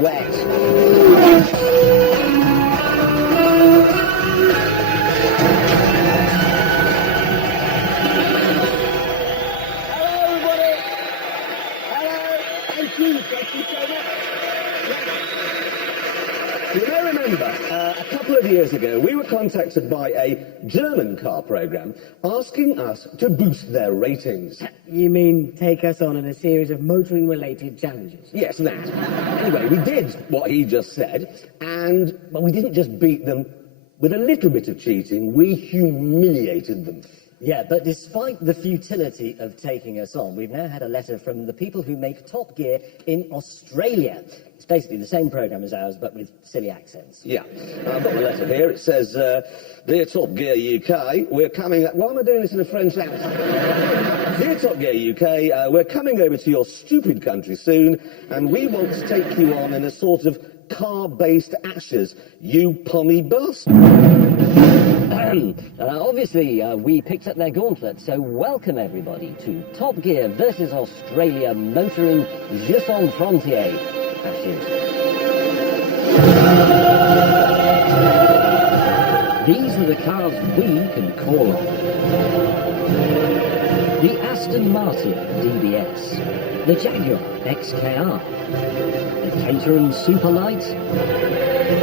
wet. You may remember, a couple of years ago, we were contacted by a German car program asking us to boost their ratings. You mean take us on in a series of motoring-related challenges? Yes, that. Anyway, we did what he just said, and well, we didn't just beat them with a little bit of cheating, we humiliated them. Yeah, but despite the futility of taking us on, we've now had a letter from the people who make Top Gear in Australia. It's basically the same programme as ours, but with silly accents. Yeah. I've got the letter here. It says, Dear Top Gear UK, we're coming... Why am I doing this in a French accent? Dear Top Gear UK, we're coming over to your stupid country soon, and we want to take you on in a sort of car-based Ashes, you pommy bastard. Obviously, we picked up their gauntlet, so welcome everybody to Top Gear versus Australia motoring Je Sans Frontier. These are the cars we can call on. The Aston Martin DBS, the Jaguar XKR, the Caterham Superlight,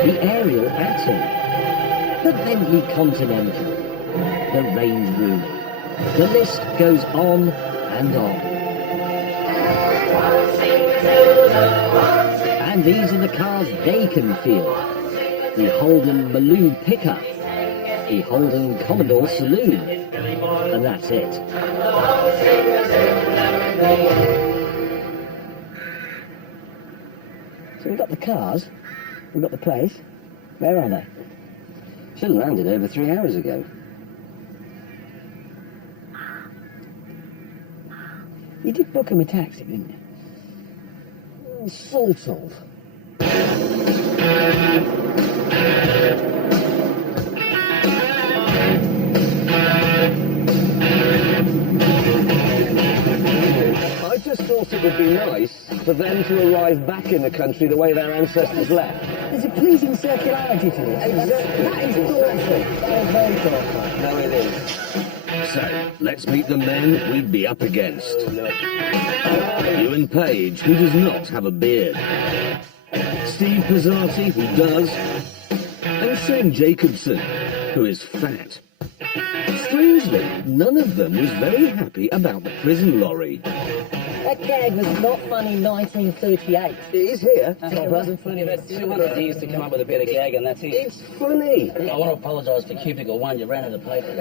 the Ariel Atom, the Bentley Continental, the Range Rover. The list goes on and on. And these are the cars they can feel. The Holden Maloo pickup, the Holden Commodore Saloon, and that's it. So we've got the cars, we've got the place. Where are they? Should have landed over 3 hours ago. You did book him a taxi, didn't you? Sort of. I just thought it would be nice for them to arrive back in the country the way their ancestors left. There's a pleasing circularity to this. That is thoughtful. That is very thoughtful. No, it is. So, let's meet the men we'd be up against. Ewan Page, who does not have a beard. Steve Pizzati, who does. And Sam Jacobson, who is fat. Strangely, none of them was very happy about the prison lorry. That gag was not funny 1938. It is here. It wasn't funny. About 200 years to come up with a better gag, and that's it. It's funny. I want to apologise for Cubicle 1. You ran out of paper.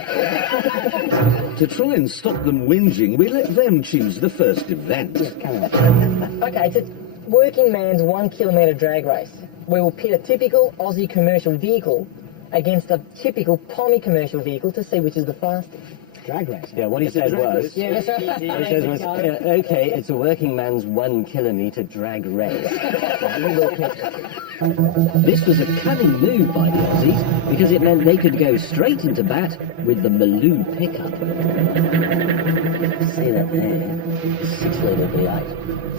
To try and stop them whinging, we let them choose the first event. Okay, it's a working man's 1 kilometre drag race. We will pit a typical Aussie commercial vehicle against a typical Pommy commercial vehicle to see which is the fastest. Drag race. Yeah, what he said was... Yeah, that's right. What he said was, okay, it's a working man's 1 kilometre drag race. This was a cunning move by the Aussies, because it meant they could go straight into bat with the Maloo pickup. See that there? 6-litre V8,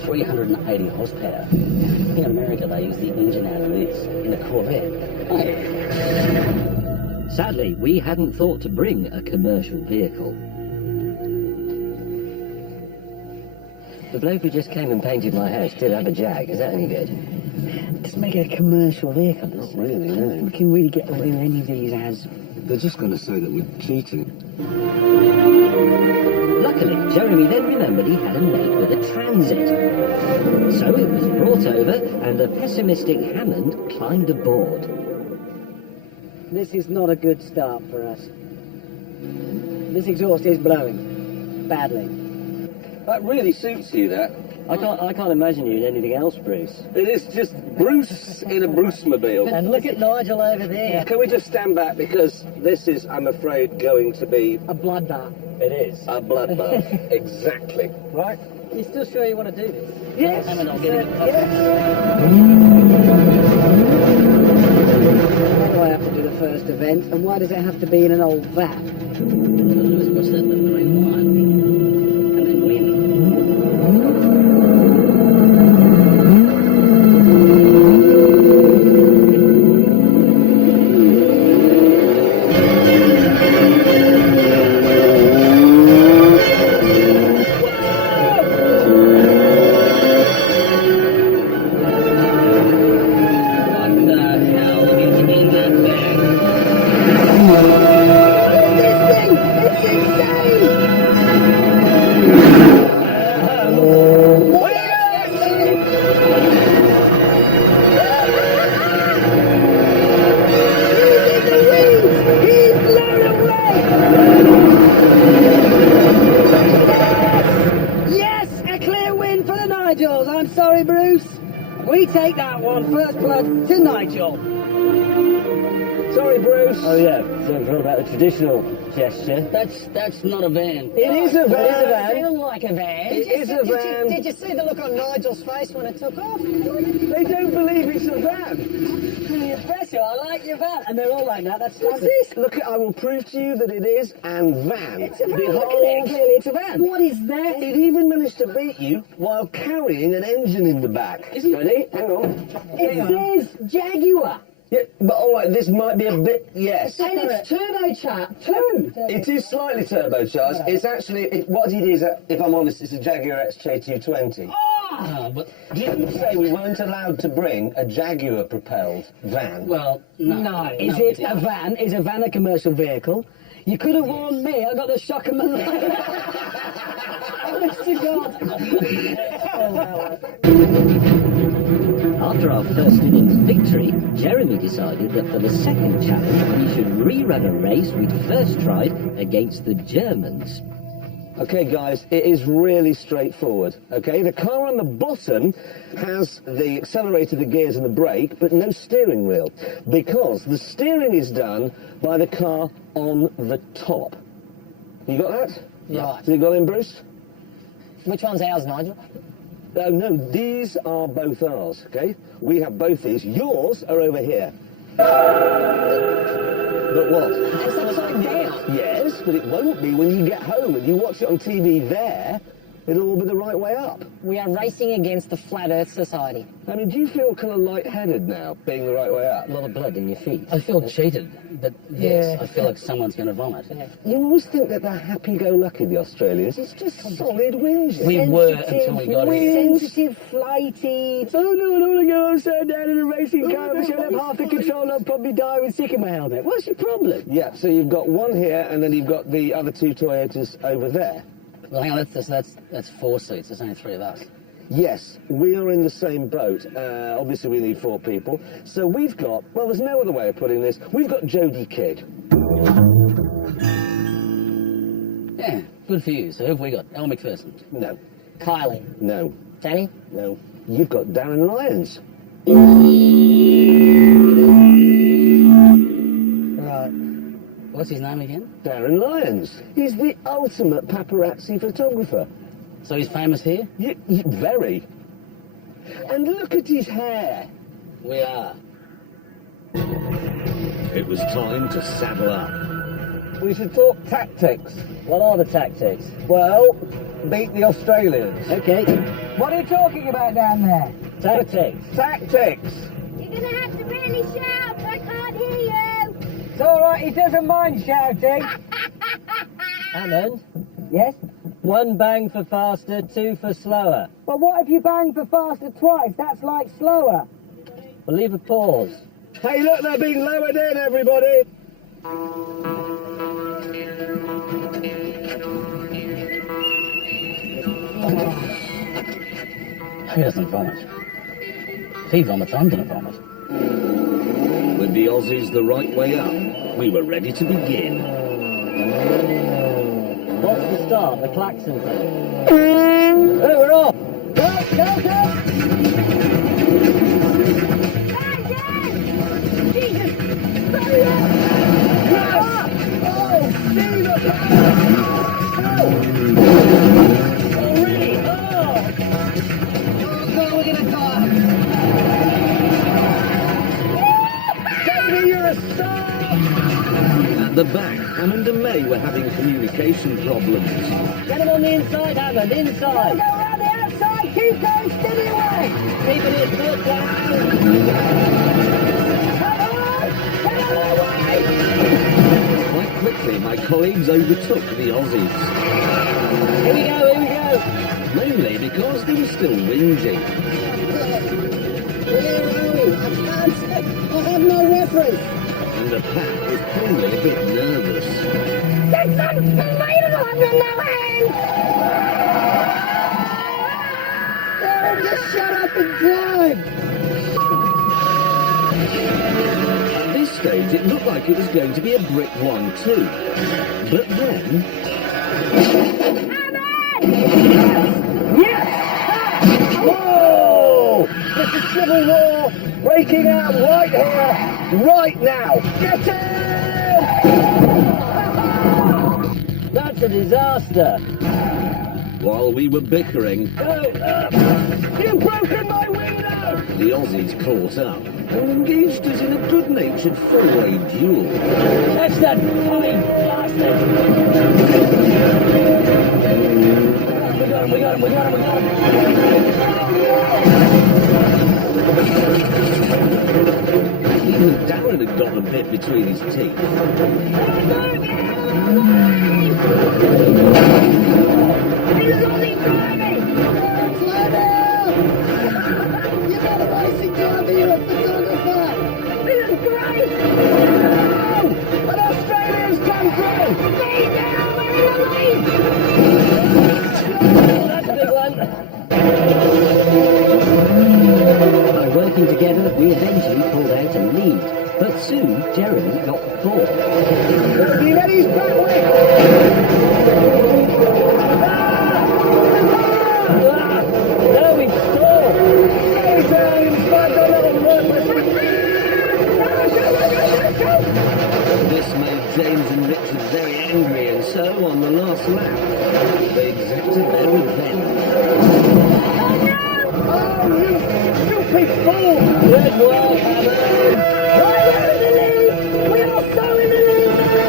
380 horsepower. In America, they use the engine out of this in a Corvette. Oh. Sadly, we hadn't thought to bring a commercial vehicle. The bloke who just came and painted my house did have a Jag. Is that any good? Just make it a commercial vehicle. Not really, no. We can really get away with any of these as... They're just going to say that we're cheating. Luckily, Jeremy then remembered he had a mate with a transit. So it was brought over, and a pessimistic Hammond climbed aboard. This is not a good start for us. This exhaust is blowing. Badly. That really suits you, that. I can't imagine you in anything else, Bruce. It is just Bruce in a Bruce-mobile. And look at Nigel over there. Can we just stand back, because this is, I'm afraid, going to be A bloodbath. It is. a bloodbath. Exactly. Right? You still sure you want to do this? Yes. Hammond, I'll get it. Why do I have to do the first event, and why does it have to be in an old vat? What's that? The green line. And then win. one. First blood to Nigel. Sorry, Bruce. Oh yeah, so I forgot about the traditional gesture. That's not a van. It is a van. It is a van. Sound like a van. It is a van. Did you see the look on Nigel's face when it took off? They don't believe it's a van. Bless you, I like your van. And they're all like that. That's What's this? Look, I will prove to you that it is, and van. It's a van. Behold, Look at it. Clearly it's a van. What is that? it even managed to beat you while carrying an engine in the back. Ready? Hang on. It says Jaguar. Yeah, but all right, this might be a bit, yes. And it's turbocharged too. It is slightly turbocharged. It's actually, what it is, if I'm honest, it's a Jaguar XJ220. But Didn't you say we weren't allowed to bring a Jaguar-propelled van? well, no. No, is it we a didn't. van? Is a van a commercial vehicle? You could have warned me. I got the shock of my life. Honest to God. After our first innings victory, Jeremy decided that for the second challenge, we should rerun a race we'd first tried against the Germans. Okay, guys, it is really straightforward, okay? The car on the bottom has the accelerator, the gears and the brake, but no steering wheel, because the steering is done by the car on the top. You got that? Right. So you got in, Bruce? Which one's ours, Nigel? Oh, no, these are both ours, okay? We have both these. Yours are over here. But what? It's upside down. Yes, but it won't be when you get home and you watch it on TV there. It'll all be the right way up. We are racing against the Flat Earth Society. I mean, do you feel kind of lightheaded now, being the right way up? A lot of blood in your feet. I feel cheated, but yes, Yeah. I feel like someone's going to vomit. You always think that they're happy-go-lucky, the Australians. It's just solid whinging. We were until we got here. Sensitive, flighty. Oh no, I don't want to go upside down in a racing car. I should have half the control. I'll probably die with sick in my helmet. What's your problem? Yeah, so you've got one here, and then you've got the other two Toyotas over there. Well, hang on, that's 4 seats. There's only 3 of us. Yes, we are in the same boat. Obviously, we need 4 people. So we've got, well, there's no other way of putting this. We've got Jodie Kidd. Yeah, good for you. So who have we got? Elle McPherson. No, Kylie. no, Danny? no. You've got Darren Lyons. Right. What's his name again? Darren Lyons. He's the ultimate paparazzi photographer. So he's famous here? Very. And look at his hair. We are. It was time to saddle up. We should talk tactics. What are the tactics? Well, beat the Australians. Okay, What are you talking about down there? tactics. Tactics! You're gonna have to really shout. I can't hear you. It's all right, he doesn't mind shouting. Hammond, Yes? 1 bang for faster, 2 for slower. But what if you bang for faster twice? That's like slower. We'll leave a pause. Hey, look, they're being lowered in, everybody. Who doesn't vomit? If he vomits, I'm going to vomit. With the Aussies the right way up, we were ready to begin. What's the start? The klaxon thing. Hey, we're off! Go, go, go! At the back, Hammond and May were having communication problems. Get him on the inside, Hammond, inside! Go around the outside, keep going steady away. Keeping his foot down! Quite quickly, my colleagues overtook the Aussies. Here we go, here we go! Mainly because they were still whinging. I have no reference. And the pack was plainly a bit nervous. There's something unbelievable in no hands. Just shut up and drive. At this stage, it looked like it was going to be a brick 1-2. But then... Yes! Whoa! The There's a civil war breaking out right here, right now. Get in! That's a disaster. While we were bickering, You've broken my window! the Aussies caught up and engaged us in a good-natured four-way duel. That's that bloody bastard. We got him. Even Darren had got a bit between his teeth. This is only driving! You're not a racing driver, you're a photographer! This is great! An Australian's country! Stay down! We're in the lead! That's a big one. By working together, we eventually pulled out a lead. But soon, Jeremy got bored. He let his back wing! No, we stalled. He's inside the little worthless. This made James and Richard very angry, and so on the last lap, they exacted their revenge. Oh, you stupid fool! Good work, Hammond. Right in the lead! We are so in the lead now!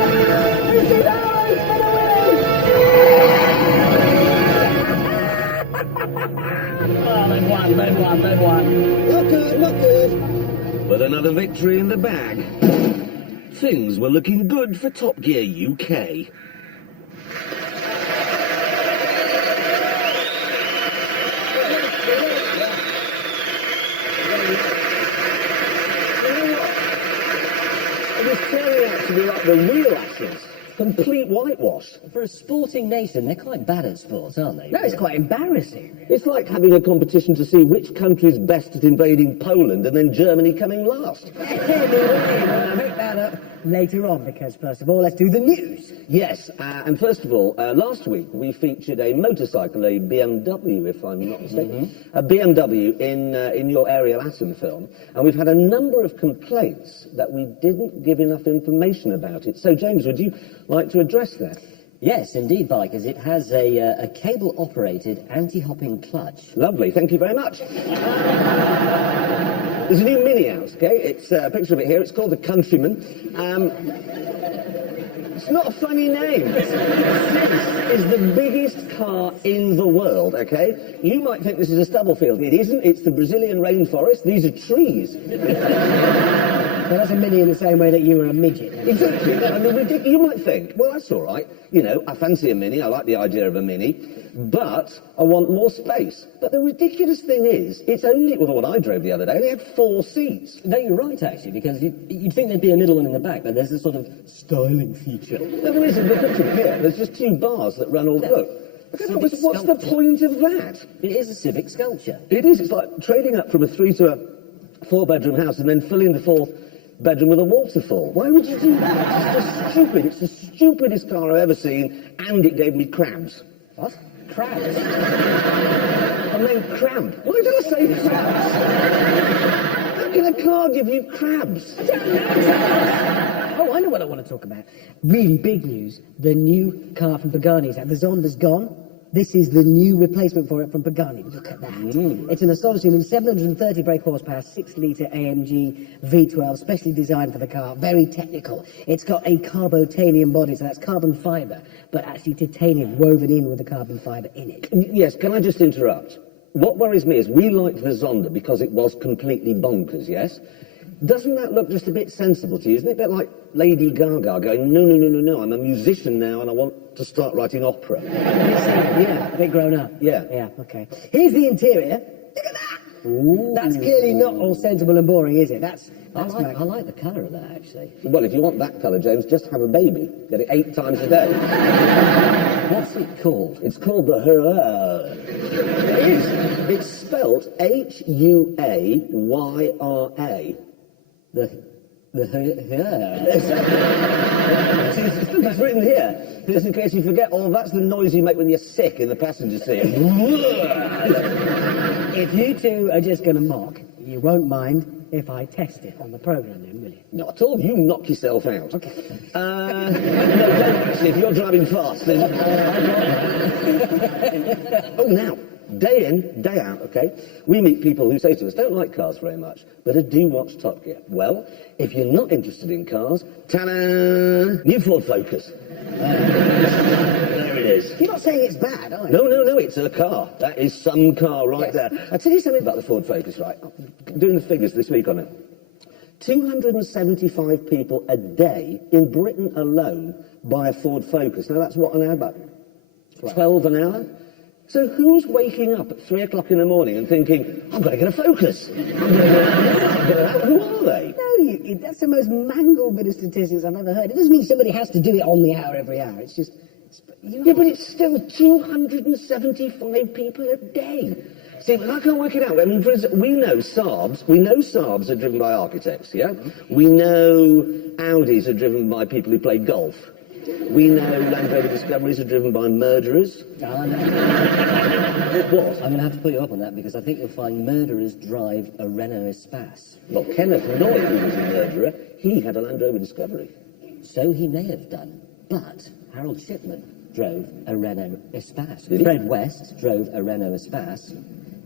This is ours for the win! Oh, they've won. Not good, not good. With another victory in the bag, things were looking good for Top Gear UK. It was turning out to be like the real Ashes. Complete whitewash. For a sporting nation, they're quite bad at sports, aren't they? No, it's quite embarrassing. It's like having a competition to see which country's best at invading Poland and then Germany coming last. I'll make that up later on, because first of all, let's do the news. Yes, and first of all, last week we featured a motorcycle, a BMW, if I'm not mistaken, a BMW in your Ariel Atom film, and we've had a number of complaints that we didn't give enough information about it. So, James, would you like to address that? Yes, indeed, Bikers. It has a cable-operated anti-hopping clutch. Lovely, thank you very much. There's a new Mini out, okay? It's a picture of it here. It's called the Countryman. It's not a funny name. This is the biggest car in the world, okay? You might think this is a stubble field. It isn't. It's the Brazilian rainforest. These are trees. So that's a mini in the same way that you were a midget. Exactly. I mean, you might think, well, that's all right. You know, I fancy a Mini. I like the idea of a Mini. But I want more space. But the ridiculous thing is, it's only, well, the one I drove the other day, they had 4 seats. No, you're right, actually, because you'd think there'd be a middle one in the back, but there's a sort of styling feature. No, there isn't. The picture here, there's just 2 bars that run all the look. Civic What's the sculpture. point of that? It is a civic sculpture. It is. It's like trading up from a 3 to a 4-bedroom house and then filling the 4th bedroom with a waterfall. Why would you do that? It's just stupid. It's the stupidest car I've ever seen, and it gave me crabs. What? Crabs? I meant cramp. Why did I say crabs? How can a car give you crabs? Oh, I know what I want to talk about. Really big news. The new car from Pagani's out. The Zonda's gone. This is the new replacement for it from Pagani. Look at that. It's an astonishing 730 brake horsepower, 6-litre AMG V12, specially designed for the car. Very technical. It's got a carbotanium body, so that's carbon fibre, but actually titanium woven in with the carbon fibre in it. Yes, can I just interrupt? What worries me is we liked the Zonda because it was completely bonkers, yes? Doesn't that look just a bit sensible to you? Isn't it a bit like Lady Gaga going, no, I'm a musician now and I want to start writing opera? Yeah, a bit grown up. Yeah. Yeah, okay. Here's the interior. Look at that! That's clearly not all sensible and boring, is it? That's I like the colour of that, actually. Well, if you want that colour, James, just have a baby. Get it 8 times a day. What's it called? It's called the Hurrah. It is. It's spelt H-U-A-Y-R-A. It's written here, just in case you forget. Oh, that's the noise you make when you're sick in the passenger seat. If you two are just going to mock, You won't mind if I test it on the programme then, will you? Not at all. You knock yourself out. Okay. No, don't actually, if you're driving fast. Oh, now, day in, day out, okay, we meet people who say to us, don't like cars very much, but I do watch Top Gear. Well, if you're not interested in cars, ta-da! New Ford Focus. There it is. You're not saying it's bad, are you? No, it's a car. That is some car right there. I'll tell you something about the Ford Focus, right? I'm doing the figures this week on it. 275 people a day in Britain alone buy a Ford Focus. Now that's what an hour, about 12 an hour? So who's waking up at 3 o'clock in the morning and thinking, I'm going to get a Focus? Who are they? No, that's the most mangled bit of statistics I've ever heard. It doesn't mean somebody has to do it on the hour every hour. It's just... Yeah, but it's still 275 people a day. See, I can't work it out. I mean, for instance, we know Saabs are driven by architects, yeah? We know Audis are driven by people who play golf. We know Land Rover Discoveries are driven by murderers. Ah, no. What? I'm going to have to put you up on that because I think you'll find murderers drive a Renault Espace. Well, Kenneth Noy, who was a murderer, he had a Land Rover Discovery. So he may have done, but Harold Shipman drove a Renault Espace. Did he? Fred West drove a Renault Espace.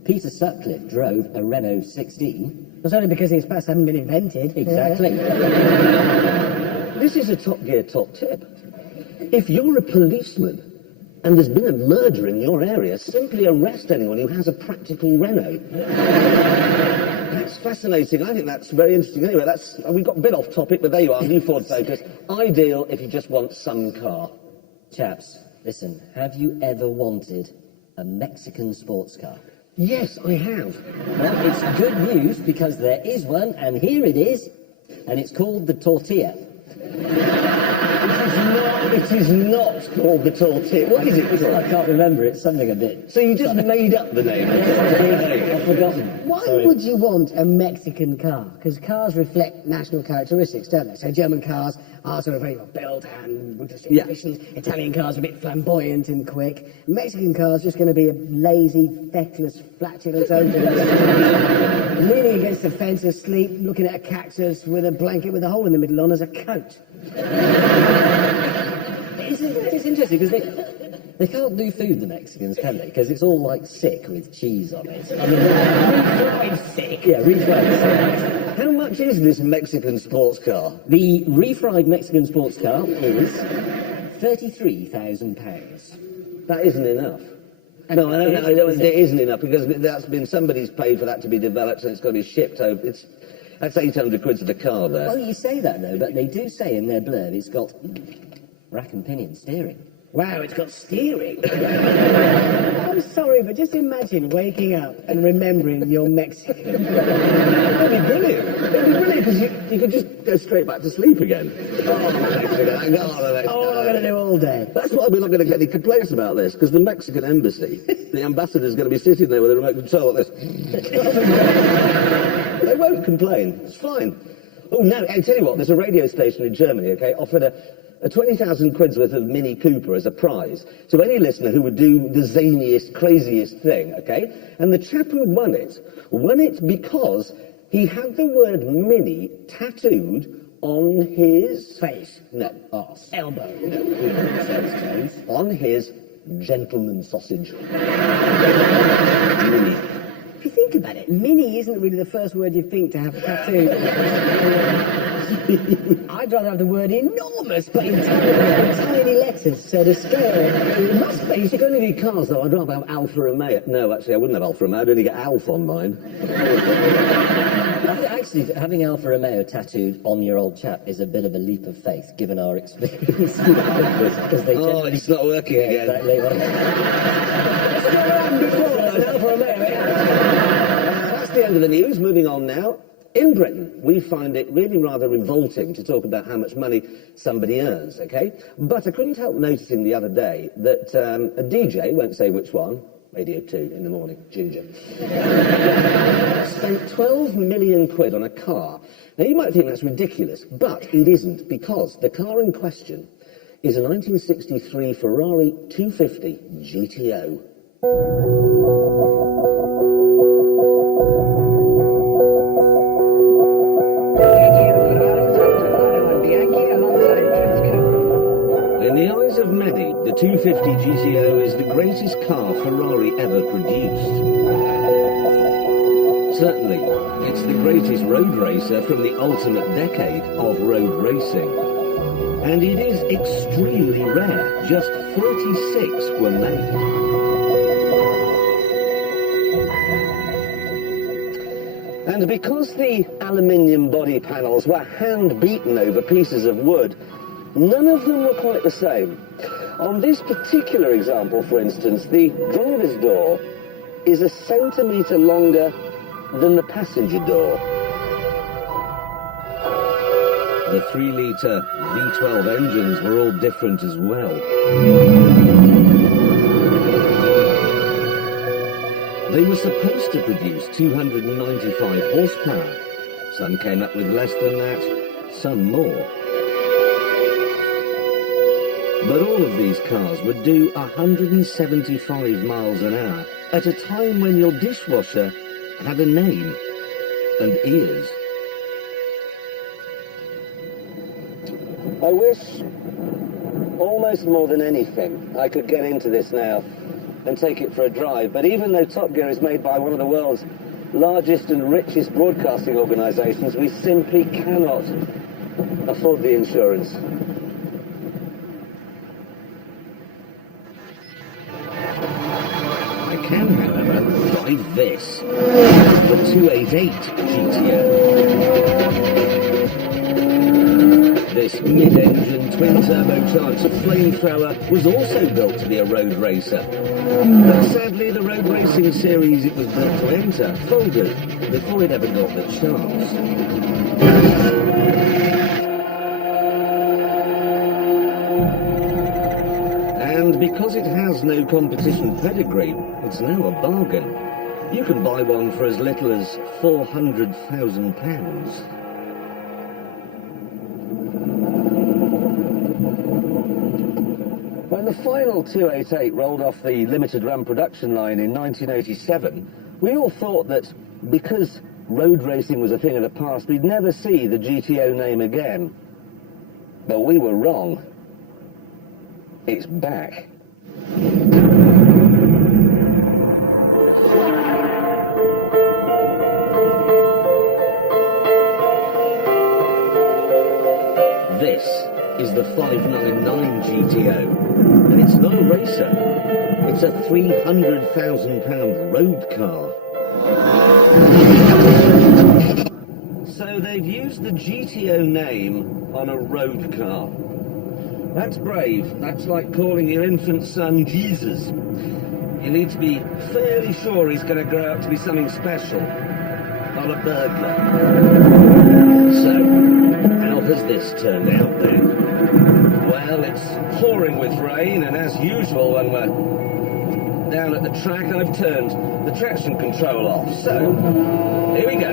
Peter Sutcliffe drove a Renault 16. It's only because the Espace hadn't been invented. Exactly. This is a Top Gear top tip. If you're a policeman and there's been a murder in your area, simply arrest anyone who has a practical Renault. That's fascinating. I think that's very interesting. Anyway, we got a bit off topic, but there you are, new Ford Focus. Ideal if you just want some car. Chaps, listen, have you ever wanted a Mexican sports car? Yes, I have. Well, it's good news because there is one, and here it is, and it's called the Tortilla. It is not called the Tortilla. What is it I called? can't remember, it's something a bit. So you just made up the name? I've forgotten. Why Sorry. would you want a Mexican car? Because cars reflect national characteristics, don't they? So German cars are sort of very well built and efficient. Italian cars are a bit flamboyant and quick. Mexican cars just going to be a lazy, feckless, flatulent odorless, leaning against a fence asleep, looking at a cactus with a blanket with a hole in the middle on as a coat. It's interesting because they can't do food, the Mexicans, can they? Because it's all like sick with cheese on it. I mean, Refried sick. yeah, refried sick. How much is this Mexican sports car? The refried Mexican sports car is £33,000. That isn't enough. No, it isn't enough because that's been somebody's paid for that to be developed and it's got to be shipped over. That's 800 quid for the car there. Well, you say that though, but they do say in their blurb it's got rack and pinion steering. Wow, it's got steering. I'm sorry, but just imagine waking up and remembering you're Mexican. That'd be brilliant. It'd be brilliant because you could just go straight back to sleep again. Oh, Mexican. Oh, what am I going to do all day? That's why we're not going to get any complaints about this, because the Mexican embassy, the ambassador's going to be sitting there with a remote control like this. They won't complain. It's fine. Oh, no, I tell you what, there's a radio station in Germany, okay, offered a 20,000 quid's worth of Mini Cooper as a prize to any listener who would do the zaniest, craziest thing, okay? And the chap who won it because he had the word Mini tattooed on his... Face. No. Arse. Elbow. No. On his gentleman sausage. Mini. If you think about it, mini isn't really the first word you'd think to have tattooed. I'd rather have the word enormous, but in tiny letters, so the scale. It must be. If only need cars, though, I'd rather have Alfa Romeo. No, actually, I wouldn't have Alfa Romeo. I'd only get Alf on mine. Actually, having Alfa Romeo tattooed on your old chap is a bit of a leap of faith, given our experience. Oh, it's not working again. Exactly. That's the end of the news. Moving on now. In Britain, we find it really rather revolting to talk about how much money somebody earns, okay? But I couldn't help noticing the other day that a DJ, won't say which one, Radio 2 in the morning, Ginger, spent 12 million quid on a car. Now, you might think that's ridiculous, but it isn't, because the car in question is a 1963 Ferrari 250 GTO. the 250 GTO is the greatest car Ferrari ever produced. Certainly, it's the greatest road racer from the ultimate decade of road racing. And it is extremely rare. Just 36 were made. And because the aluminium body panels were hand-beaten over pieces of wood, none of them were quite the same. On this particular example, for instance, the driver's door is a centimetre longer than the passenger door. The 3-litre V12 engines were all different as well. They were supposed to produce 295 horsepower. Some came up with less than that, some more. But all of these cars would do 175 miles an hour at a time when your dishwasher had a name and ears. I wish, almost more than anything, I could get into this now and take it for a drive. But even though Top Gear is made by one of the world's largest and richest broadcasting organisations, we simply cannot afford the insurance. I can, however, drive this, the 288 GTO. This mid-engine, twin-turbocharged flamethrower was also built to be a road racer. But sadly, the road racing series it was built to enter folded before it ever got the chance. And because it has no competition pedigree, it's now a bargain. You can buy one for as little as £400,000. When the final 288 rolled off the limited run production line in 1987, we all thought that because road racing was a thing of the past, we'd never see the GTO name again. But we were wrong. It's back. This is the 599 GTO, and it's not a racer. It's a £300,000 road car. So they've used the GTO name on a road car. That's brave. That's like calling your infant son Jesus. You need to be fairly sure he's going to grow up to be something special, not a burglar. So, how has this turned out then? Well, it's pouring with rain, and as usual when we're down at the track, I've turned the traction control off. So, here we go.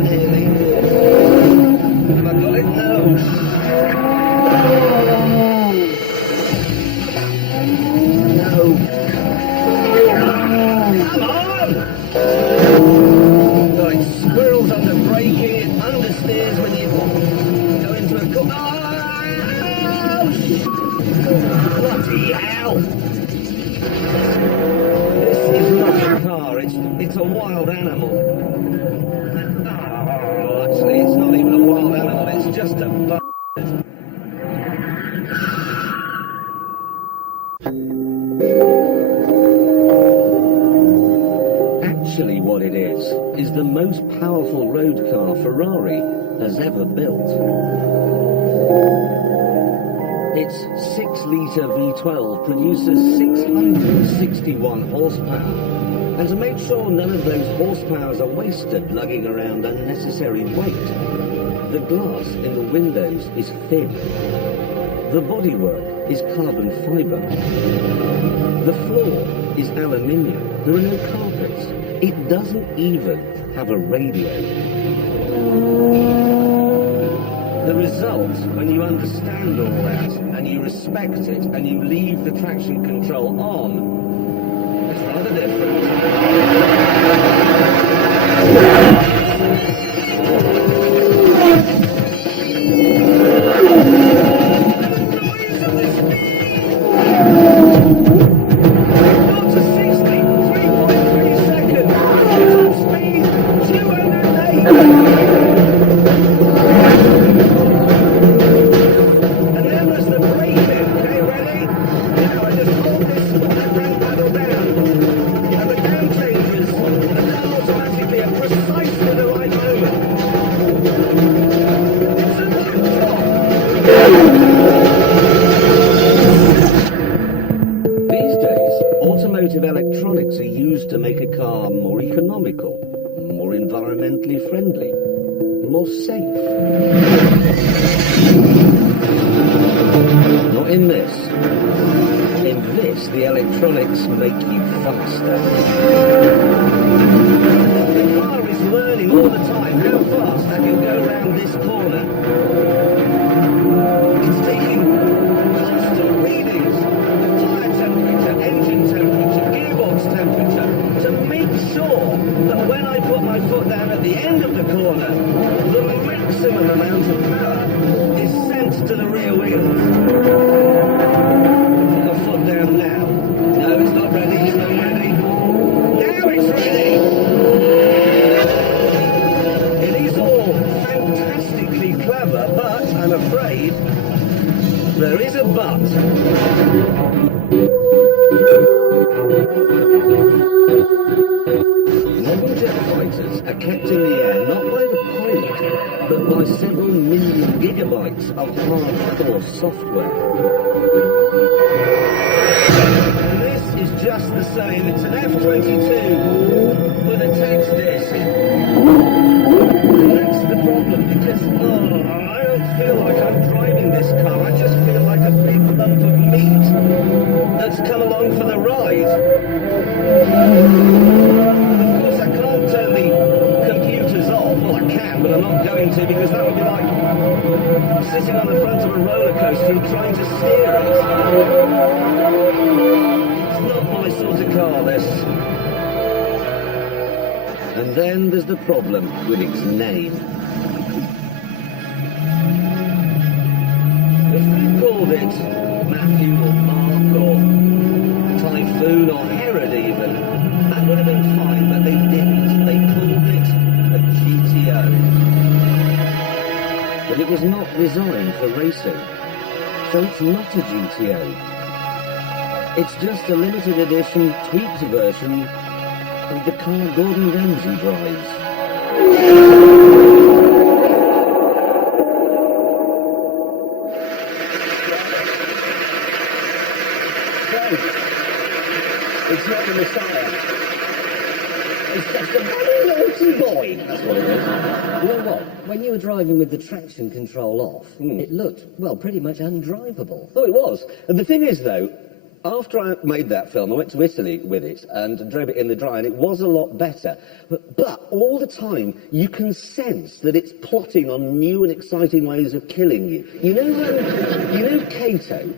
Nearly. Have I got it? No. No. Come on! Right, squirrels under braking, it understeers when you go into a corner. Bloody hell! This is not a car, it's a wild animal. Oh, actually, it's not even a wild animal, it's just a bastard. Actually, what it is the most powerful road car Ferrari has ever built. Its 6-litre V12 produces 661 horsepower. And to make sure none of those horsepowers are wasted lugging around unnecessary weight, the glass in the windows is thin. The bodywork is carbon fibre. The floor is aluminium. There are no carpets. It doesn't even have a radio. The result, when you understand all that, and you respect it, and you leave the traction control on, it's rather different. automotive electronics are used to make a car more economical, more environmentally friendly, more safe. Not in this. In this, the electronics make you faster. The car is learning all the time how fast I can go around this corner. It's taking constant readings of tyre temperature, engine temperature, gearbox temperature to make sure that when I put my foot down at the end of the corner, the maximum amount of power is sent to the rear wheels. Put the foot down now. No, it's not ready, it's not ready. Now it's ready! It is all fantastically clever, but I'm afraid there is a but. Modern jet fighters are kept in the air not by the pilot, but by several million gigabytes of hardcore software. And this is just the same. It's an F-22 with a text disc. And that's the problem, because I don't feel like I'm driving this car. I just feel like a big lump of meat that's come along for the ride. Of course, I can't turn the computers off. Well, I can, but I'm not going to, because that would be like sitting on the front of a roller coaster and trying to steer it. It's not my sort of car, this. And then there's the problem with its name. If they called it Matthew or Mark or Typhoon or Herod even, that would have been fine, but they didn't. They called it a GTO. But it was not designed for racing, so it's not a GTO. It's just a limited edition, tweaked version of the car Gordon Ramsay drives. It's not the Messiah. It's just a very naughty boy. That's what it is. You know what? When you were driving with the traction control off, it looked, well, pretty much undrivable. Oh, it was. And the thing is, though, after I made that film, I went to Italy with it and drove it in the dry, and it was a lot better. But all the time, you can sense that it's plotting on new and exciting ways of killing you. You know Kato?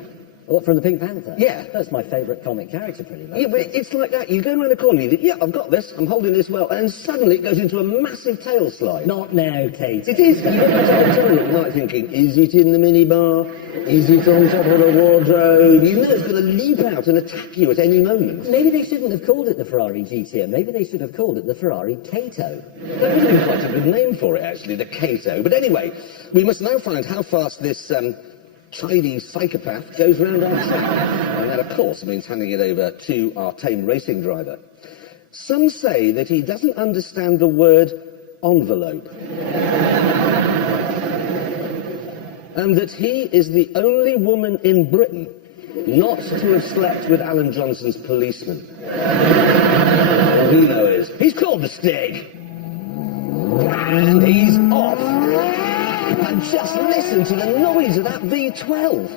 What, from the Pink Panther? Yeah. That's my favourite comic character, pretty much. Yeah, but it's like that. You go around the corner, you think, yeah, I've got this, I'm holding this well, and then suddenly it goes into a massive tail slide. Not now, Kate. It is. You go back to the toilet at night thinking, is it in the minibar? Is it on top of the wardrobe? You know it's going to leap out and attack you at any moment. Maybe they shouldn't have called it the Ferrari GTO. Maybe they should have called it the Ferrari Kato. That would have been quite a good name for it, actually, the Kato. But anyway, we must now find how fast this Chinese psychopath goes round our track. And that, of course, means handing it over to our tame racing driver. Some say that he doesn't understand the word envelope. And that he is the only woman in Britain not to have slept with Alan Johnson's policeman. All we know is, he's called the Stig. And he's off. And just listen to the noise of that V12.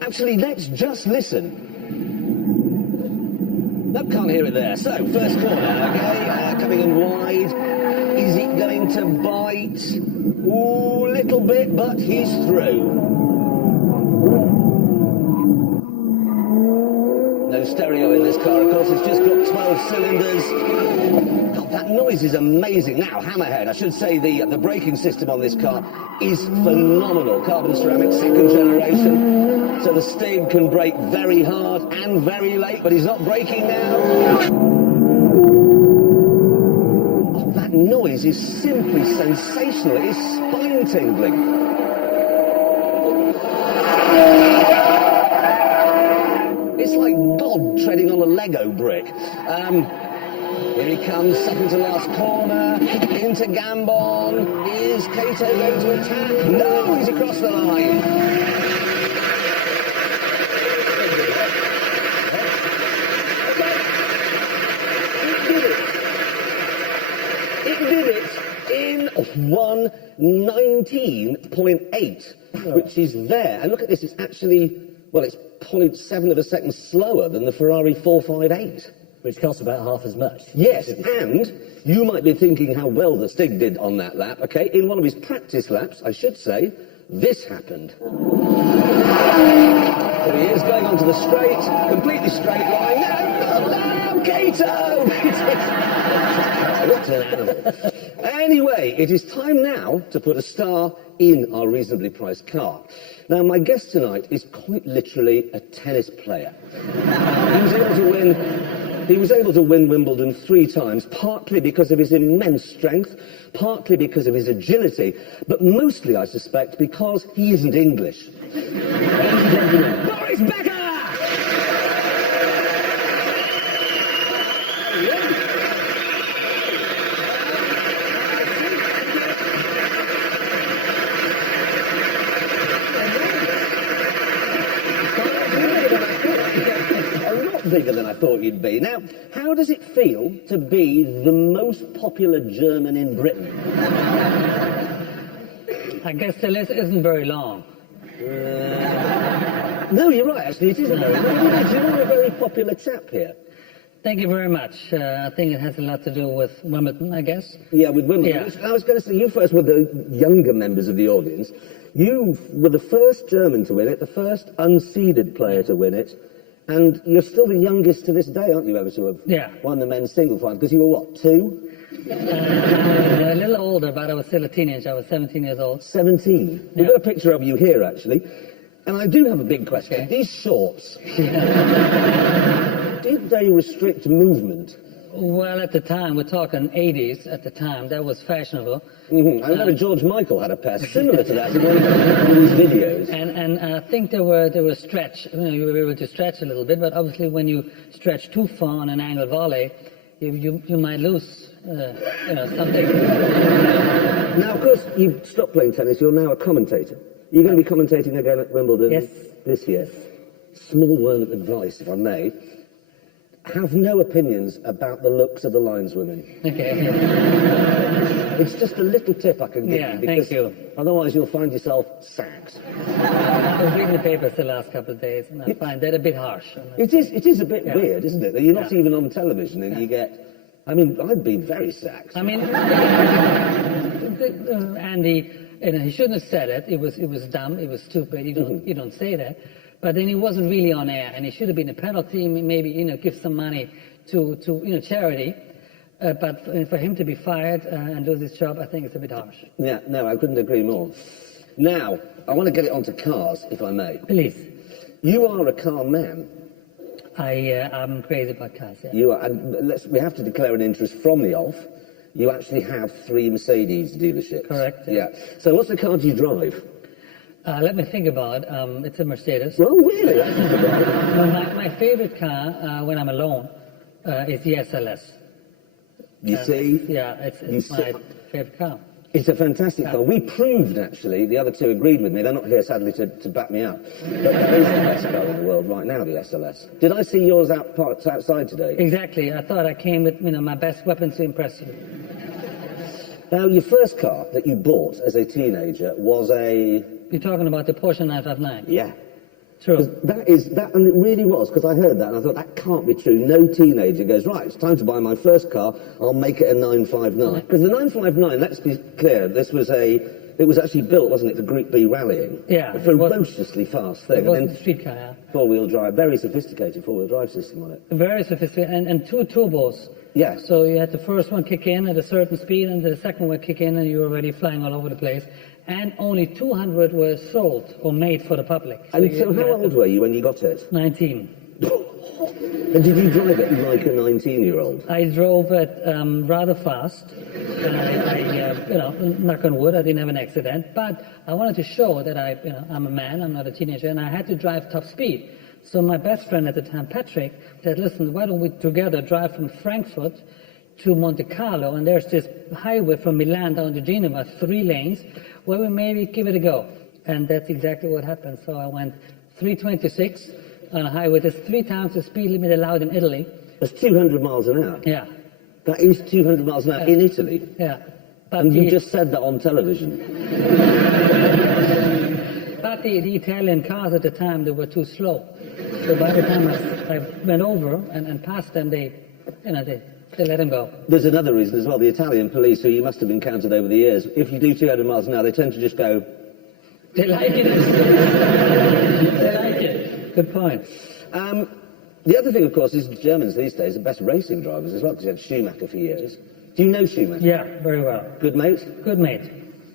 Actually, let's just listen. Nope, can't hear it there. So, first corner, okay, coming in wide. Is it going to bite? Ooh, little bit, but he's through. No stereo in this car, of course, it's just got 12 cylinders. God, that noise is amazing. Now, Hammerhead, I should say the braking system on this car is phenomenal. Carbon ceramic, second generation. So the Stig can brake very hard and very late, but he's not braking now. Oh, that noise is simply sensational. It is spine-tingling. It's like God treading on a Lego brick. Here he comes, second to last corner, into Gambon. Is Kato going to attack? No, he's across the line. Okay, 1:19.8, which is there. And look at this, it's actually, well, it's 0.7 of a second slower than the Ferrari 458. Which costs about half as much. Yes, and you might be thinking how well the Stig did on that lap, okay? In one of his practice laps, I should say, this happened. There he is, going onto the straight, completely straight line. No, Kato! What an animal. Anyway, it is time now to put a star in our reasonably priced car. Now, my guest tonight is quite literally a tennis player. He was able to win Wimbledon 3 times, partly because of his immense strength, partly because of his agility, but mostly, I suspect, because he isn't English. Ladies and gentlemen, Boris Becker! Bigger than I thought you'd be. Now, how does it feel to be the most popular German in Britain? I guess the list isn't very long. No, you're right, actually, it isn't very long. You're a very popular chap here. Thank you very much. I think it has a lot to do with Wimbledon, I guess. Yeah, with Wimbledon. Yeah. I was going to say, you first were the younger members of the audience. You were the first German to win it, the first unseeded player to win it. And you're still the youngest to this day, aren't you, ever to have won the men's single final? Because you were, what, 2? A little older, but I was still a teenager. I was 17 years old. 17? Yeah. We've got a picture of you here, actually. And I do have a big question. Okay. These shorts, did they restrict movement? Well, at the time, we're talking 80s at the time, that was fashionable. Mm-hmm. I remember George Michael had a pair similar to that in one of his videos. And I think they were stretch. You were able to stretch a little bit, but obviously when you stretch too far on an angled volley, you might lose something. Now, of course, you've stopped playing tennis. You're now a commentator. You're going to be commentating again at Wimbledon this year. Small word of advice, if I may. Have no opinions about the looks of the lineswomen. Okay. It's just a little tip I can give you. Because thank you. Otherwise, you'll find yourself sacked. I was reading the papers the last couple of days, and I find that a bit harsh. It is a bit weird, isn't it? That you're not even on television and you get... I mean, I'd be very sacked. I mean, Andy, he shouldn't have said it. It was dumb. It was stupid. You don't say that. But then he wasn't really on air, and he should have been a penalty. Maybe give some money to charity. But for him to be fired and lose his job, I think it's a bit harsh. Yeah, no, I couldn't agree more. Now, I want to get it onto cars, if I may. Please. You are a car man. I'm crazy about cars. Yeah. You are, and we have to declare an interest from the off. You actually have 3 Mercedes dealerships. Correct. Yeah. So, what's the car do you drive? Let me think about it. It's a Mercedes. Well, really? My favorite car when I'm alone is the SLS. You see? Yeah, it's my favorite car. It's a fantastic car. We proved, actually, the other 2 agreed with me. They're not here, sadly, to back me up. But that is the best car in the world right now, the SLS. Did I see yours outside today? Exactly. I thought I came with my best weapon to impress you. Now, your first car that you bought as a teenager was a... You're talking about the Porsche 959? Yeah. True. And it really was, because I heard that and I thought, that can't be true. No teenager goes, right, it's time to buy my first car, I'll make it a 959. Because the 959, let's be clear, it was actually built, wasn't it, for Group B rallying? Yeah. A ferociously fast thing. It wasn't a street car, yeah. 4-wheel drive, very sophisticated 4-wheel drive system on it. Very sophisticated, and 2 turbos. Yeah. So you had the first one kick in at a certain speed, and the second one kick in, and you were already flying all over the place. And only 200 were sold or made for the public. So how old were you when you got it? 19. And did you drive it like a 19-year-old? I drove it rather fast. Knock on wood, I didn't have an accident. But I wanted to show that I'm a man, I'm not a teenager, and I had to drive top speed. So my best friend at the time, Patrick, said, listen, why don't we together drive from Frankfurt to Monte Carlo, and there's this highway from Milan down to Geneva, 3 lanes, where we maybe give it a go. And that's exactly what happened. So I went 326 on a highway. That's 3 times the speed limit allowed in Italy. That's 200 miles an hour. Yeah. That is 200 miles an hour in Italy. Yeah. But And you the- just said that on television. But the Italian cars at the time, they were too slow. So by the time I went over and passed them, they let them go. There's another reason as well. The Italian police, who you must have encountered over the years, if you do 200 miles an hour, they tend to just go... They like it. They like it. Good point. The other thing, of course, is Germans these days are best racing drivers as well, because you had Schumacher for years. Do you know Schumacher? Yeah, very well. Good mate? Good mate.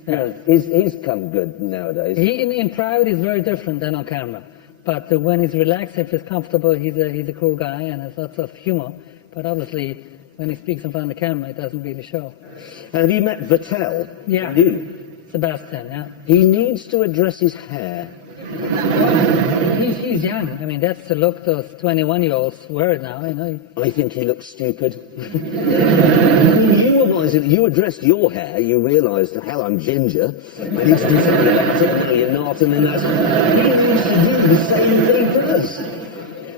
Yeah. He's come good nowadays. He in private is very different than on camera. But when he's relaxed, if he's comfortable, he's a cool guy and has lots of humor. But obviously, when he speaks in front of the camera, it doesn't really show. And have you met Vettel? Yeah. You? Sebastian, yeah. He needs to address his hair. He's young. I mean, that's the look those 21-year-olds wear now, you know. I think he looks stupid. You were wise that you addressed your hair, you realised, hell, I'm ginger. I need to do something about it. No, you're not. And then that's... He needs to do the same thing he does.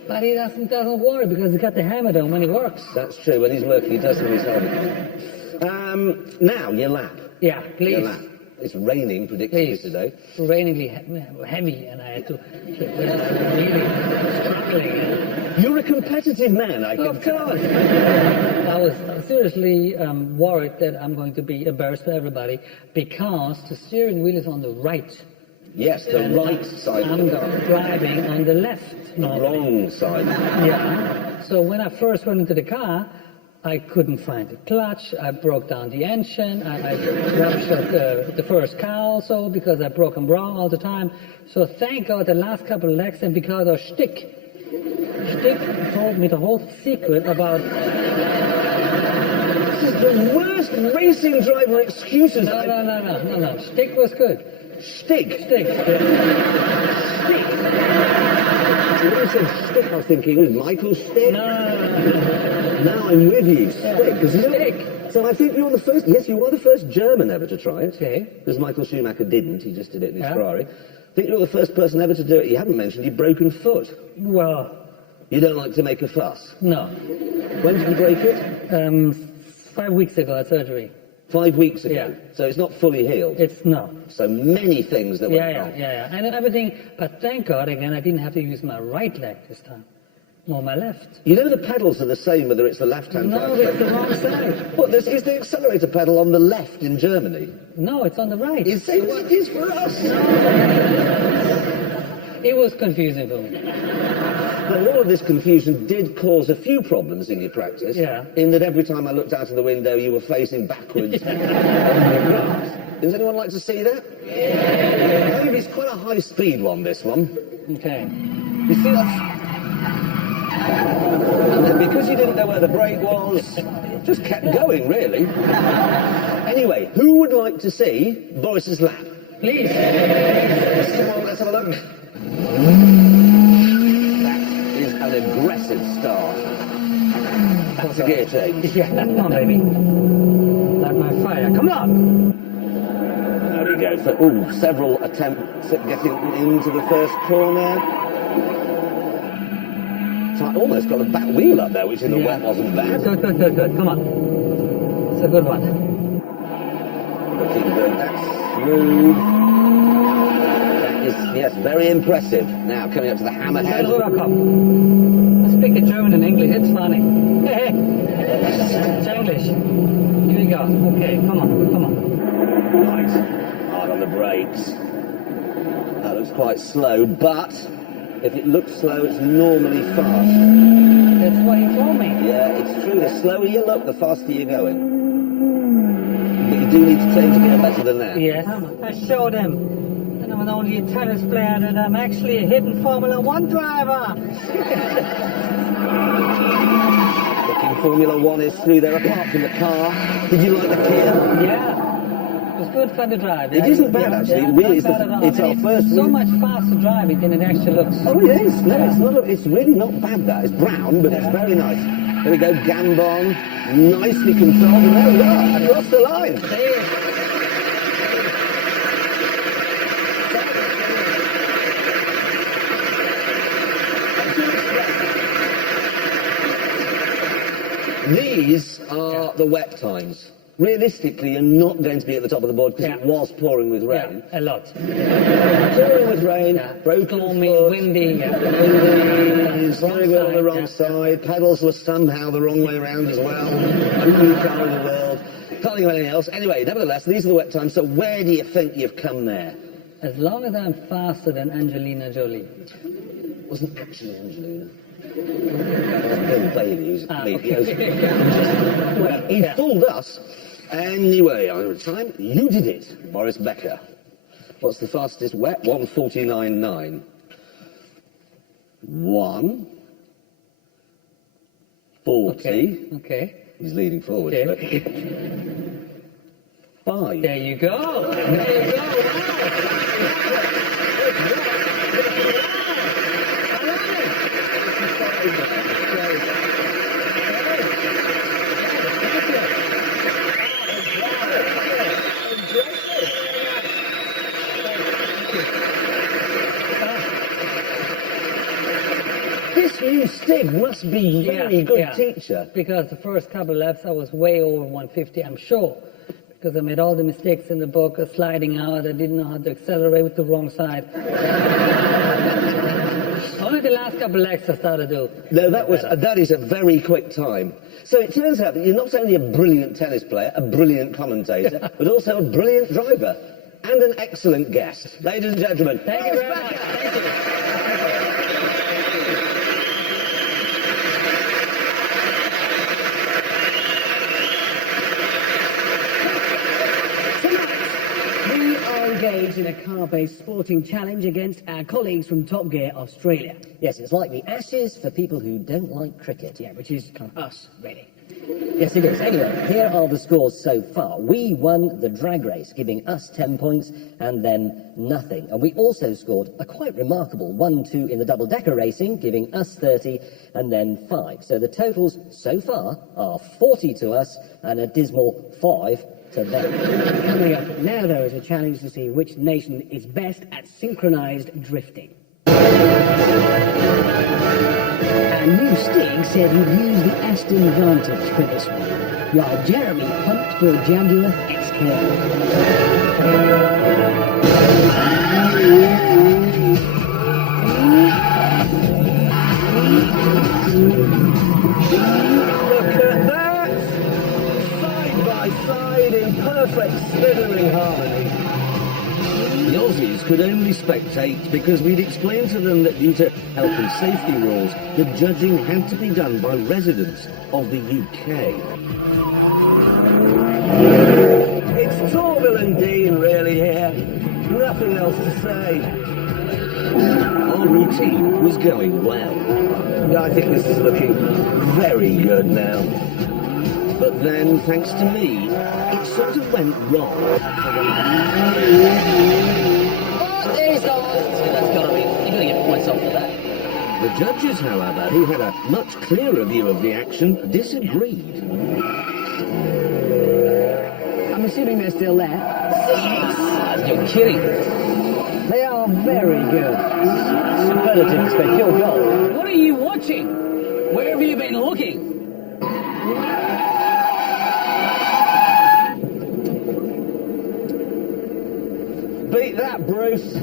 But he doesn't worry because he's got the hammer down when he works. That's true. When he's working, he does have his helmet. Now, your lap. Yeah, please. Your lap. It's raining, predictably, Please. today. Rainingly heavy, and I had to really struggling. You're a competitive man, I can Of course. I was seriously worried that I'm going to be embarrassed by everybody because the steering wheel is on the right. Yes, the and right side. I'm driving on the left. normally. Wrong side. Yeah. So when I first went into the car, I couldn't find the clutch. I broke down the engine. I ruptured the first car also because I broke them wrong all the time. So thank God the last couple of legs, and because of Stick told me the whole secret about... This is the worst racing driver excuses. No. Stick was good. Stick. Stick. When you said Stick, I was thinking, Michael Stick? No. Now I'm with you. Stick. 'Cause you know- Stick. So I think you're the first, yes, you were the first German ever to try it. Okay. Because Michael Schumacher didn't, he just did it in his Yeah. Ferrari. I think you're the first person ever to do it. You haven't mentioned your broken foot. Well, You don't like to make a fuss. no. When did you break it? 5 weeks ago, I had surgery. 5 weeks ago. Yeah. So it's not fully healed. It's no. So many things that went wrong. Yeah. And everything, but thank God, again, I didn't have to use my right leg this time. Or my left. You know the pedals are the same whether it's the left-hand No, drive. it's the wrong side. What, is the accelerator pedal on the left in Germany? No, it's on the right. You say what it is for us. It was confusing for me. But all of this confusion did cause a few problems in your practice. Yeah. In that every time I looked out of the window, you were facing backwards. Does anyone like to see that? Yeah. I think it's quite a high-speed one, this one. Okay. You see, that's... And then because you didn't know where the brake was, just kept going, really. Anyway, who would like to see Boris's lap? Please. Come on, let's have a look. That is an aggressive start. That's a gear change. Yeah, come on, baby. Like my fire. Come on. There we go. So, several attempts at getting into the first corner. So I almost got a back wheel up there, which in the wet wasn't bad. Good. Come on. It's a good one. Looking good. That's smooth. That is, yes, very impressive. Now, coming up to the hammerhead. I speak in German and English. It's funny. Hey. It's English. Here we go. Okay, come on. Right. Hard on the brakes. That looks quite slow, but if it looks slow, it's normally fast. That's what he told me. Yeah, it's true. The slower you look, the faster you're going. But you do need to change to get better than that. Yes. I showed him. And I'm only a tennis player, that I'm actually a hidden Formula One driver. Looking Formula One is through there, apart from the car. Did you like the Kia? Yeah. It was good fun to drive. It isn't bad, actually. It really is. It's our first... so much faster driving than it actually looks. Oh, it is. No, it's not. It's really not bad. That it's brown, but it's very nice. There we go, Gambon, nicely controlled, and there we are, across the line. These are the wet times. realistically, you're not going to be at the top of the board because Yeah. it was pouring with rain. Yeah, a lot. Pouring with rain, Yeah. broken Stormy, foot, windy. Yeah. steering wheel on the wrong side, side, pedals were somehow the wrong way around as well. Only car in the world. Can't think of anything else. Anyway, nevertheless, these are the wet times. So where do you think you've come there? As long as I'm faster than Angelina Jolie. Wasn't actually Angelina. Bill Bailey, who's Okay. well, he fooled us. Anyway, over time, you did it, Boris Becker. What's the fastest wet? 1:49.9. 1:40. Okay. He's leading forward. Okay. But 5. There you go. There you go. This new Stig must be very good teacher. Because the first couple of laps I was way over 150, I'm sure. Because I made all the mistakes in the book, sliding out, I didn't know how to accelerate with the wrong side. Only the last couple of laps I started to. No, that is a very quick time. So it turns out that you're not only a brilliant tennis player, a brilliant commentator, but also a brilliant driver and an excellent guest. Ladies and gentlemen, Thank you very much. Thank you. We are engaged in a car-based sporting challenge against our colleagues from Top Gear Australia. Yes, it's like the Ashes for people who don't like cricket. Yeah, which is kind of us, really. Yes, it is. Anyway, here are the scores so far. We won the drag race, giving us 10 points and then nothing. And we also scored a quite remarkable 1-2 in the double-decker racing, giving us 30 and then 5. So the totals so far are 40 to us and a dismal 5 to them. Coming up now, though, is a challenge to see which nation is best at synchronised drifting. Our new Stig said he'd use the Aston Vantage for this one, while Jeremy pumped for a Jaguar look at that! Side by side in perfect slithering harmony. The Aussies could only spectate because we'd explained to them that due to health and safety rules, the judging had to be done by residents of the UK. It's Torvill and Dean really here. Nothing else to say. Our routine was going well. I think this is looking very good now. But then, thanks to me, it sort of went wrong. There he's gone. That's gotta be. You're gonna get points off for that. The judges, however, who had a much clearer view of the action, disagreed. I'm assuming they're still there. You're kidding. They are very good. Superlative to spectacular goal. What are you watching? Where have you been looking? Beat that, Bruce.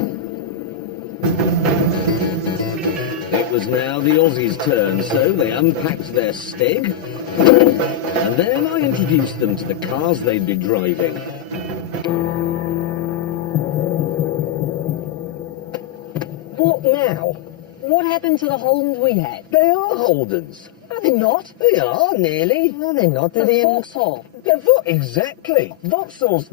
It was now the Aussies' turn, so they unpacked their Stig, and then I introduced them to the cars they'd be driving. What now? What happened to the Holdens we had? They are Holdens. Are they not? They are, nearly. No, they're not. They're the Vauxhall. Exactly. Vauxhalls,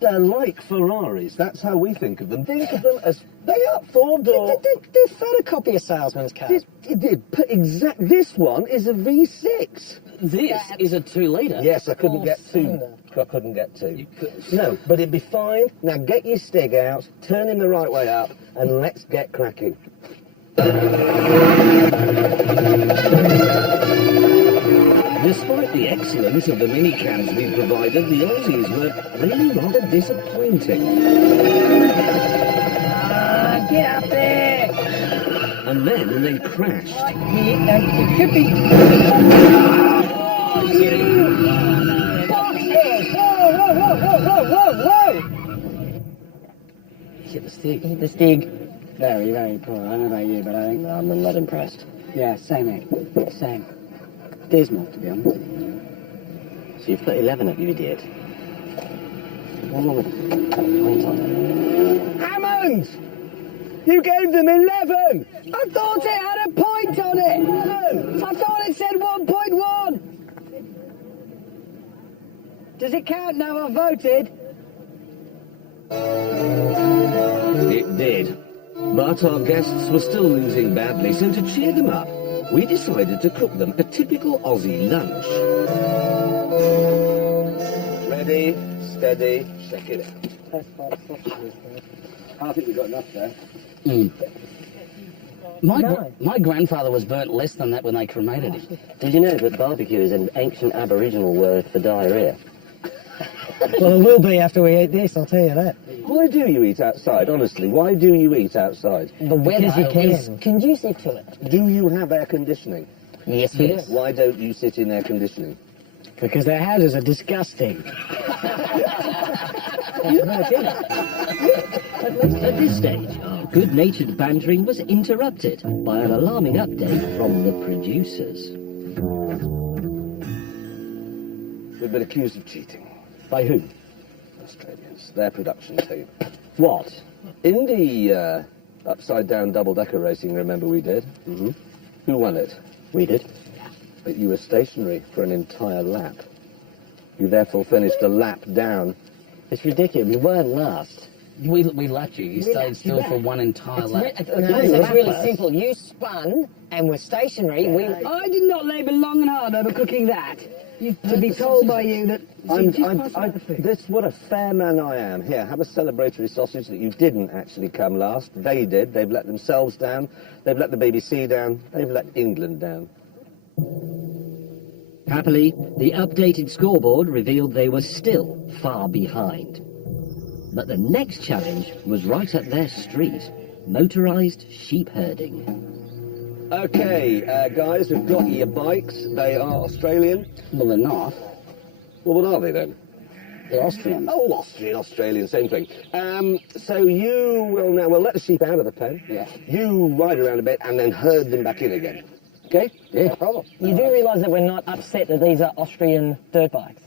they're like Ferraris. That's how we think of them. Think of them as, they are four-door. They're photocopy of salesman's cars. This one is a V6. This is a 2-litre. Yes, I couldn't get two. Four-cylinder. I couldn't get two. No, but it'd be fine. Now get your Stig out, turn him the right way up, and let's get cracking. Despite the excellence of the minicabs we provided, the Aussies were really rather disappointing. Get up there! And then they crashed. It could be... What hit the stick. Hit the stig. Very, very poor. I don't know about you, but I think... I'm not impressed. Yeah, same, mate. Same. Dismal, to be honest. So you've got 11 of you, idiot. One more with a point on it. Hammond! You gave them 11! I thought it had a point on it! I thought it said 1.1! Does it count now I've voted? It did. But our guests were still losing badly, so to cheer them up, we decided to cook them a typical Aussie lunch. Ready, steady, check it out. I think we've got enough there. My grandfather was burnt less than that when they cremated him. Did you know that barbecue is an ancient Aboriginal word for diarrhea? Well, it will be after we eat this, I'll tell you that. Why do you eat outside, honestly? Why do you eat outside? The weather is conducive to it. Do you have air conditioning? Yes, we do. Why don't you sit in air conditioning? Because their houses are disgusting. At this stage, our good-natured bantering was interrupted by an alarming update from the producers. We've been accused of cheating. By who? Australians, their production team. What? In the upside-down double-decker racing, remember we did? Mm-hmm. Who won it? We did. But you were stationary for an entire lap. You therefore finished a lap down. It's ridiculous. We weren't last. We lapped you. You stayed still for one entire lap. It's really simple. You spun and were stationary. I did not labour long and hard over cooking that. To be told by you that... What a fair man I am. Here, have a celebratory sausage that you didn't actually come last. They did. They've let themselves down. They've let the BBC down. They've let England down. Happily, the updated scoreboard revealed they were still far behind. But the next challenge was right up their street, motorised sheep herding. Okay, guys, we've got your bikes. They are Australian. Well, they're not. Well, what are they then? They're Austrian. Oh, Australian, same thing. So you will now, we'll let the sheep out of the pen. Yeah. You ride around a bit and then herd them back in again. Okay? Yeah. No problem. You do realise that we're not upset that these are Austrian dirt bikes?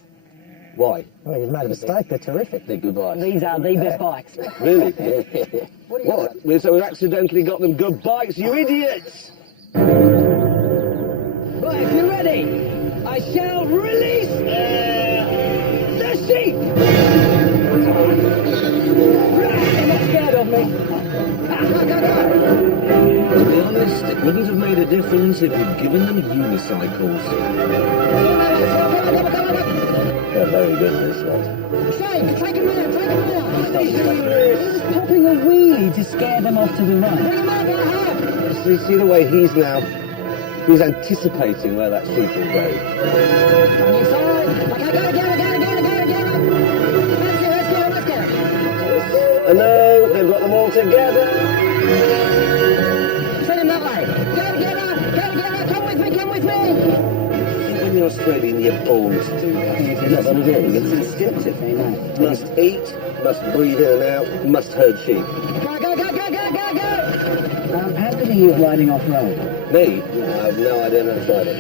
Why? Well, you've made a mistake. They're terrific. They're good bikes. These are the best bikes. Really? What? So we've accidentally got them good bikes, you idiots! Right, if you're ready, I shall release the sheep! Right, they're not scared of me. To be honest, it wouldn't have made a difference if we'd given them unicycles. They're very good, this lot. Shane, take a minute, take a minute. Popping a wheelie to scare them off to the right. See the way he's now... He's anticipating where that sheep will go. And no, they've got them all together. Send him that way. Go, come with me. When you're Australian, you're born to do that. That's what it is. It's instinctive. Must eat, must breathe in and out, must herd sheep. Go. How good are you at riding off-road? Me? I have no idea how to ride it.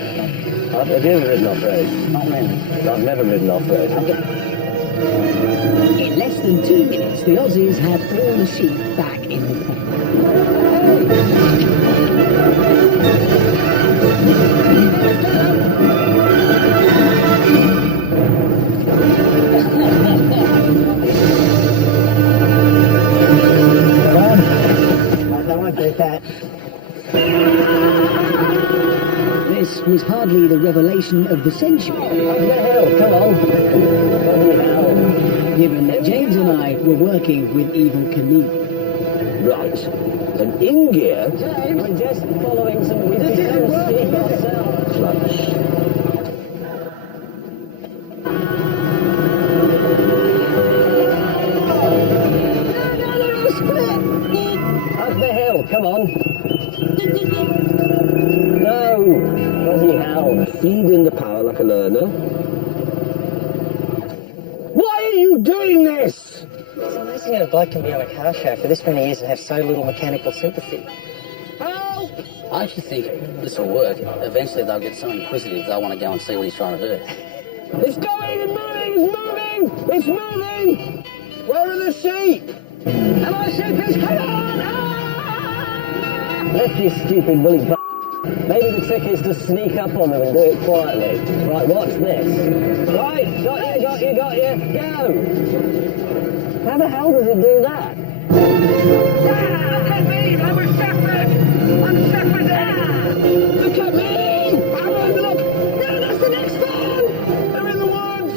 Have you ever ridden off-road? Not really. I've never ridden off-road. In less than 2 minutes, the Aussies had all the sheep back in the pen. This was hardly the revelation of the century. What the hell? Come on. Given that James and I were working with Evil Knievel. Right. And in gear... James, we're just following some... We've become sheep ourselves. Clutch. Up the hill, come on. No, bloody hell. Feed in the power like a learner. Why are you doing this? It's amazing how a bloke can be on a car show for this many years and have so little mechanical sympathy. Help! I actually think this will work. Eventually they'll get so inquisitive they'll want to go and see what he's trying to do. It's going, it's moving, it's moving, it's moving! Where are the sheep? Am I sheepish? Come on! Ah! Let this stupid bully Maybe the trick is to sneak up on them and do it quietly. Right, watch this. Right, got you, go! How the hell does it do that? Look at me! Alan, look! No, that's the next one! They're in the woods!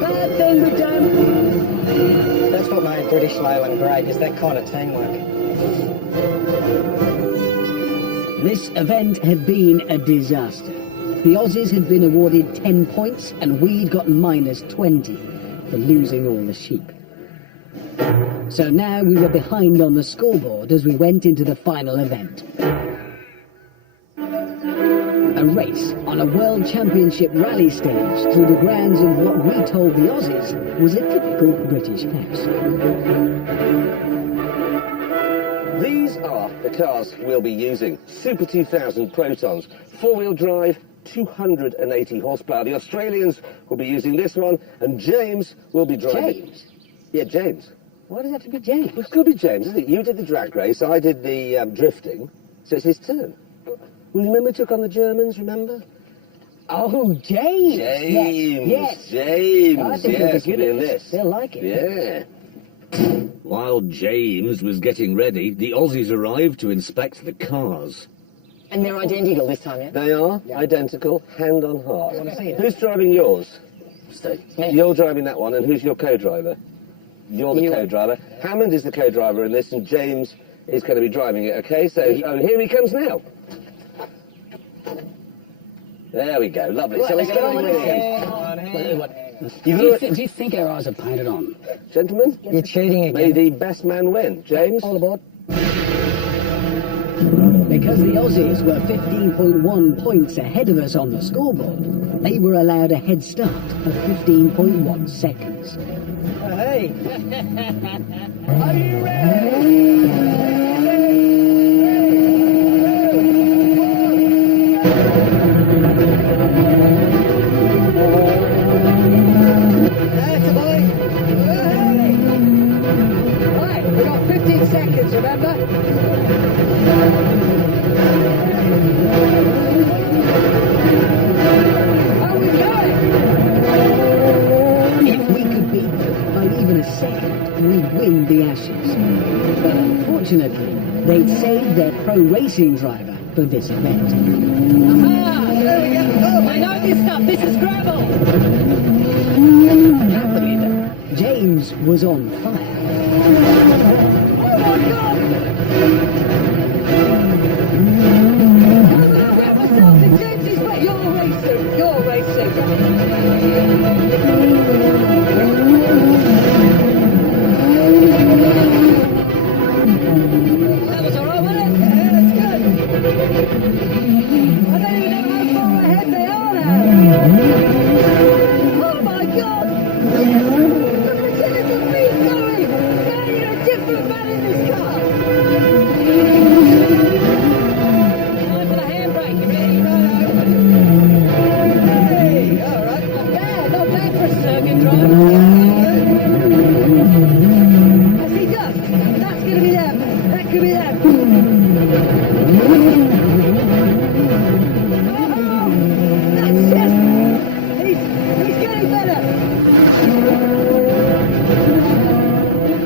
Bad thing we've done. That's what made British Leyland great, is that kind of teamwork. This event had been a disaster. The Aussies had been awarded 10 points and we'd got minus 20 for losing all the sheep. So now we were behind on the scoreboard as we went into the final event. A race on a World Championship rally stage through the grounds of what we told the Aussies was a typical British house. These are the cars we'll be using. Super 2000 Protons, four-wheel drive, 280 horsepower. The Australians will be using this one, and James will be driving. James? Yeah, James. Why does it have to be James? Well, it's got to be James, isn't it? You did the drag race, I did the drifting, so it's his turn. Well, remember we took on the Germans, remember? Oh, James! James! Yes. James! I think yes, we'll we're be doing good at this. They'll like it. Yeah. While James was getting ready, the Aussies arrived to inspect the cars. And they're identical this time, yeah? They are identical, hand on heart. wanna see it. Who's driving yours? Steve. You're driving that one, and who's your co-driver? You're the You. co-driver. Hammond is the co-driver in this, and James is going to be driving it, okay? So, here he comes now. There we go, lovely. So let's get on with it. Do you think our eyes are painted on? Gentlemen, You're cheating may again. the best man win. James? All aboard. Because the Aussies were 15.1 points ahead of us on the scoreboard, they were allowed a head start of 15.1 seconds. Hey! Are you ready? That's a boy. Hey. Right, we got 15 seconds, remember? How we going? If we could beat them by even a second, we'd win the Ashes. But unfortunately, they'd saved their pro racing driver for this event. Aha! There we go. Oh, I know this stuff. This is gravel. Happily, though, James was on fire. Oh my God! I'm gonna wrap myself in James's way. You're racing. You're racing. That was all right, wasn't it? Yeah, that's good. I don't even know how far ahead they are now. Oh my God! Look at the little feet going! Now you're a different man in this car! Time for the handbrake, you ready? Hey! Alright, not bad for a circuit driver. Has he done? That's gonna be them. That could be them. That's just... He's getting better.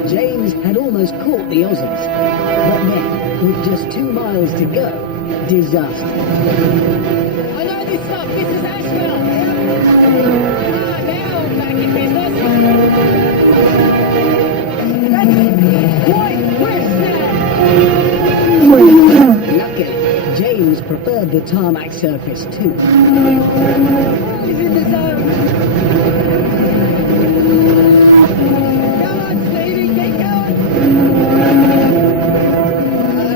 James had almost caught the Aussies. But then, with just 2 miles to go, disaster. I know this stuff. This is Asheville. Now I'm back in business. That's quite west now. Luckily, James preferred the tarmac surface too. He's in the zone. Come on, Stevie, keep going.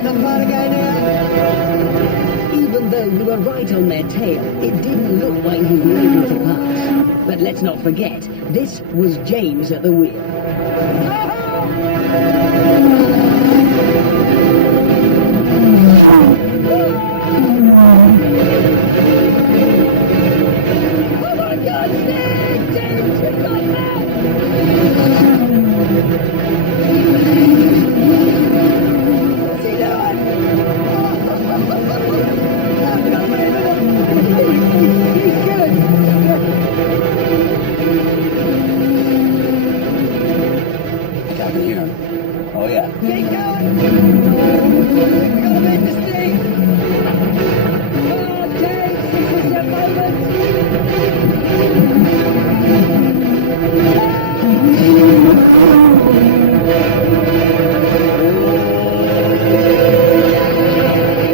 Not far to go now. Even though Although we were right on their tail, it didn't look like we were able to pass. But let's not forget, this was James at the wheel. Oh my God, Steve! James, we got What's he doing? I can hear him. Oh, yeah. Keep going! We gotta make this thing! Come on, James! This is your moment!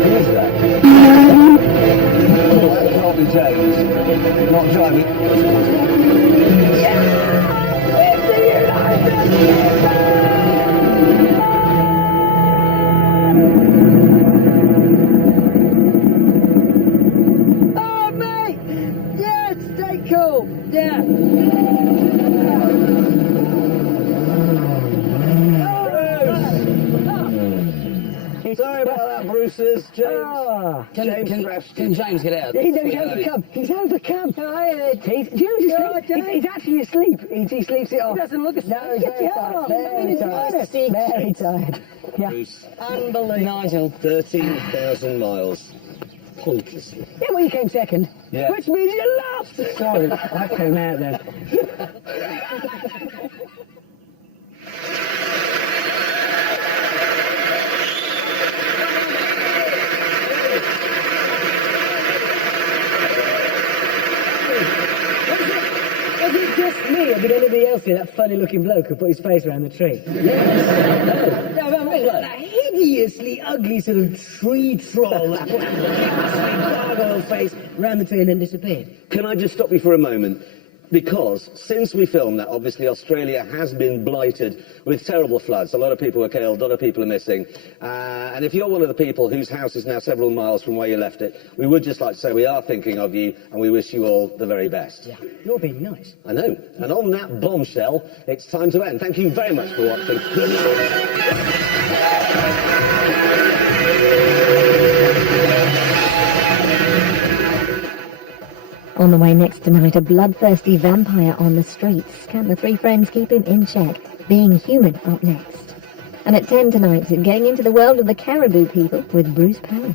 Who's that? Oh, that can't be James. Not driving. Oh, mate! Yeah, stay cool. Yeah. Sorry about that, Bruce's. James. Can James get out? He's overcome. He's overcome. He's actually asleep. He sleeps it off. He doesn't look asleep. No, he's very tired. Very tired. Very tired. Yeah. Bruce, Unbelievable. Nigel. 13,000 miles. Pointlessly. Yeah, well, you came second. Yeah. Which means you lost. Sorry, I came out then. Was it just me, or did anybody else see that funny-looking bloke who put his face around the tree? Yes. That hideously ugly sort of tree troll that put his gargoyle face around the tree and then disappeared. Can I just stop you for a moment? Because since we filmed that, obviously Australia has been blighted with terrible floods. A lot of people were killed, a lot of people are missing. And if you're one of the people whose house is now several miles from where you left it, we would just like to say we are thinking of you and we wish you all the very best. Yeah, you're being nice. I know. And on that bombshell, it's time to end. Thank you very much for watching. Good night. On the way next tonight, a bloodthirsty vampire on the streets. Can the three friends keep him in check? Being Human up next. And at 10 tonight, getting into the world of the caribou people with Bruce Power.